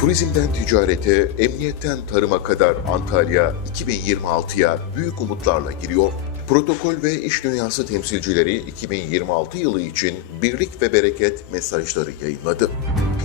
Turizmden ticarete, emniyetten tarıma kadar Antalya 2026'ya büyük umutlarla giriyor. Protokol ve iş dünyası temsilcileri 2026 yılı için birlik ve bereket mesajları yayınladı.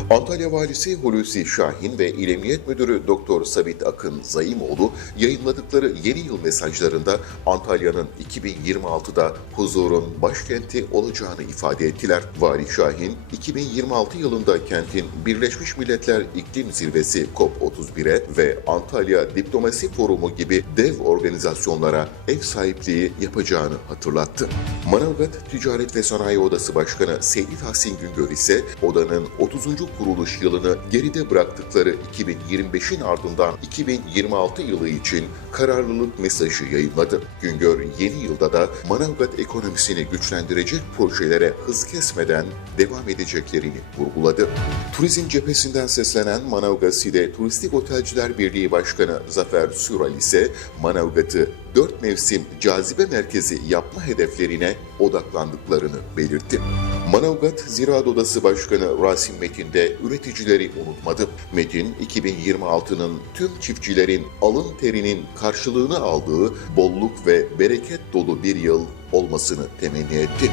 Antalya Valisi Hulusi Şahin ve İl Emniyet Müdürü Doktor Sabit Akın Zayimoğlu yayınladıkları yeni yıl mesajlarında Antalya'nın 2026'da huzurun başkenti olacağını ifade ettiler. Vali Şahin, 2026 yılında kentin Birleşmiş Milletler İklim Zirvesi COP31'e ve Antalya Diplomasi Forumu gibi dev organizasyonlara ev sahipliği yapacağını hatırlattı. Manavgat Ticaret ve Sanayi Odası Başkanı Seyit Tahsin Güngör ise odanın 30. kuruluş yılını geride bıraktıkları 2025'in ardından 2026 yılı için kararlılık mesajı yayınladı. Güngör yeni yılda da Manavgat ekonomisini güçlendirecek projelere hız kesmeden devam edeceklerini vurguladı. Turizm cephesinden seslenen Manavgat Side Turistik Otelciler Birliği Başkanı Zafer Süral ise Manavgat'ı dört mevsim cazibe merkezi yapma hedeflerine odaklandıklarını belirtti. Manavgat Ziraat Odası Başkanı Rasim Metin de üreticileri unutmadı. Metin, 2026'nın tüm çiftçilerin alın terinin karşılığını aldığı bolluk ve bereket dolu bir yıl olmasını temenni etti.